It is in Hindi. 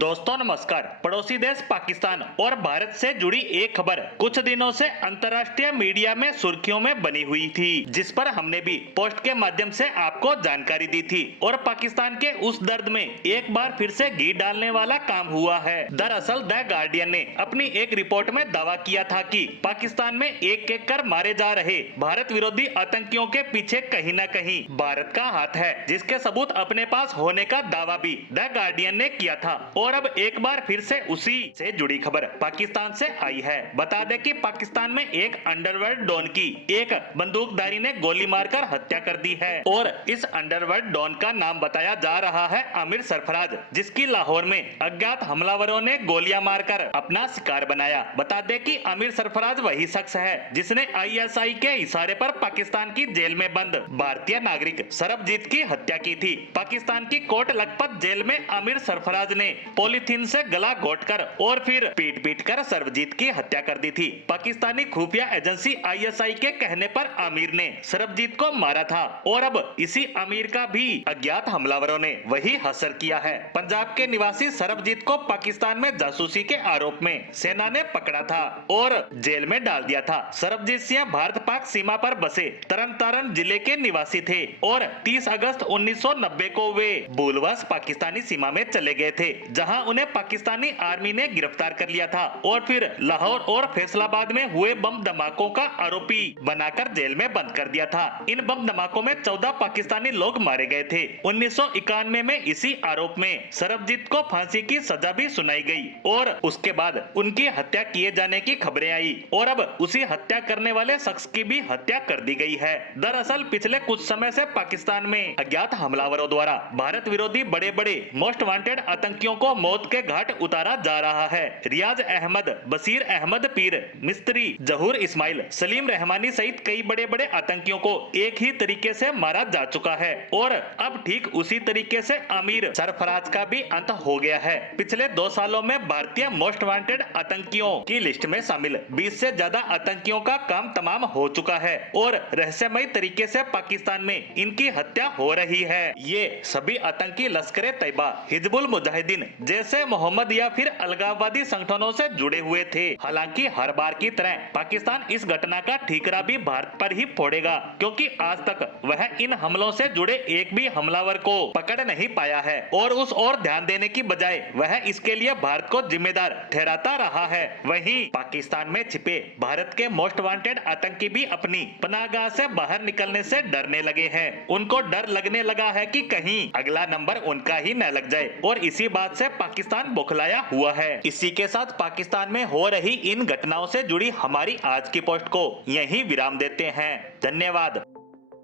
दोस्तों नमस्कार। पड़ोसी देश पाकिस्तान और भारत से जुड़ी एक खबर कुछ दिनों से अंतर्राष्ट्रीय मीडिया में सुर्खियों में बनी हुई थी, जिस पर हमने भी पोस्ट के माध्यम से आपको जानकारी दी थी। और पाकिस्तान के उस दर्द में एक बार फिर से घी डालने वाला काम हुआ है। दरअसल द गार्डियन ने अपनी एक रिपोर्ट में दावा किया था कि पाकिस्तान में एक एक कर मारे जा रहे भारत विरोधी आतंकियों के पीछे कहीं न कहीं भारत का हाथ है, जिसके सबूत अपने पास होने का दावा भी द गार्डियन ने किया था। और अब एक बार फिर से उसी से जुड़ी खबर पाकिस्तान से आई है। बता दें कि पाकिस्तान में एक अंडरवर्ल्ड डॉन की एक बंदूकधारी ने गोली मारकर हत्या कर दी है। और इस अंडरवर्ल्ड डॉन का नाम बताया जा रहा है आमिर सरफराज, जिसकी लाहौर में अज्ञात हमलावरों ने गोलियां मारकर अपना शिकार बनाया। बता दें कि आमिर सरफराज वही शख्स है जिसने ISI के इशारे पर पाकिस्तान की जेल में बंद भारतीय नागरिक सरबजीत की हत्या की थी। पाकिस्तान की कोट लखपत जेल में आमिर सरफराज ने पॉलीथीन से गला घोटकर और फिर पीट पीट कर सरबजीत की हत्या कर दी थी। पाकिस्तानी खुफिया एजेंसी ISI के कहने पर आमिर ने सरबजीत को मारा था। और अब इसी आमिर का भी अज्ञात हमलावरों ने वही हसर किया है। पंजाब के निवासी सरबजीत को पाकिस्तान में जासूसी के आरोप में सेना ने पकड़ा था और जेल में डाल दिया था। सरबजीत सिंह भारत पाक सीमा पर बसे तरन तारण जिले के निवासी थे और 30 अगस्त 1990 को वे भूलवश पाकिस्तानी सीमा में चले गए थे, जहां उन्हें पाकिस्तानी आर्मी ने गिरफ्तार कर लिया था और फिर लाहौर और फैसलाबाद में हुए बम धमाकों का आरोपी बनाकर जेल में बंद कर दिया था। इन बम धमाकों में 14 पाकिस्तानी लोग मारे गए थे। 1991 में इसी आरोप में सरबजीत को फांसी की सजा भी सुनाई गई और उसके बाद उनकी हत्या किए जाने की खबरें आई और अब उसी हत्या करने वाले शख्स की भी हत्या कर दी गई है। दरअसल पिछले कुछ समय से पाकिस्तान में अज्ञात हमलावरों द्वारा भारत विरोधी बड़े बड़े मोस्ट वांटेड आतंकियों को मौत के घाट उतारा जा रहा है। रियाज अहमद, बशीर अहमद पीर, मिस्त्री, जहूर इस्माइल, सलीम रहमानी सहित कई बड़े बड़े आतंकियों को एक ही तरीके से मारा जा चुका है और अब ठीक उसी तरीके से आमिर सरफराज का भी अंत हो गया है। पिछले 2 सालों में भारतीय मोस्ट वांटेड आतंकियों की लिस्ट में शामिल 20 से ज्यादा आतंकियों का काम तमाम हो चुका है और रहस्यमय तरीके से पाकिस्तान में इनकी हत्या हो रही है। ये सभी आतंकी लश्कर तैयबा, हिजबुल मुजाहिदीन जैसे मोहम्मद या फिर अलगाववादी संगठनों से जुड़े हुए थे। हालांकि हर बार की तरह पाकिस्तान इस घटना का ठीकरा भी भारत पर ही फोड़ेगा, क्योंकि आज तक वह इन हमलों से जुड़े एक भी हमलावर को पकड़ नहीं पाया है और उस ओर ध्यान देने की बजाय वह इसके लिए भारत को जिम्मेदार ठहराता रहा है। वहीं पाकिस्तान में छिपे भारत के मोस्ट वांटेड आतंकी भी अपनी पनाहगाह से बाहर निकलने से डरने लगे हैं। उनको डर लगने लगा है कि कहीं अगला नंबर उनका ही न लग जाए और इसी बात से पाकिस्तान बौखलाया हुआ है। इसी के साथ पाकिस्तान में हो रही इन घटनाओं से जुड़ी हमारी आज की पोस्ट को यहीं विराम देते हैं। धन्यवाद।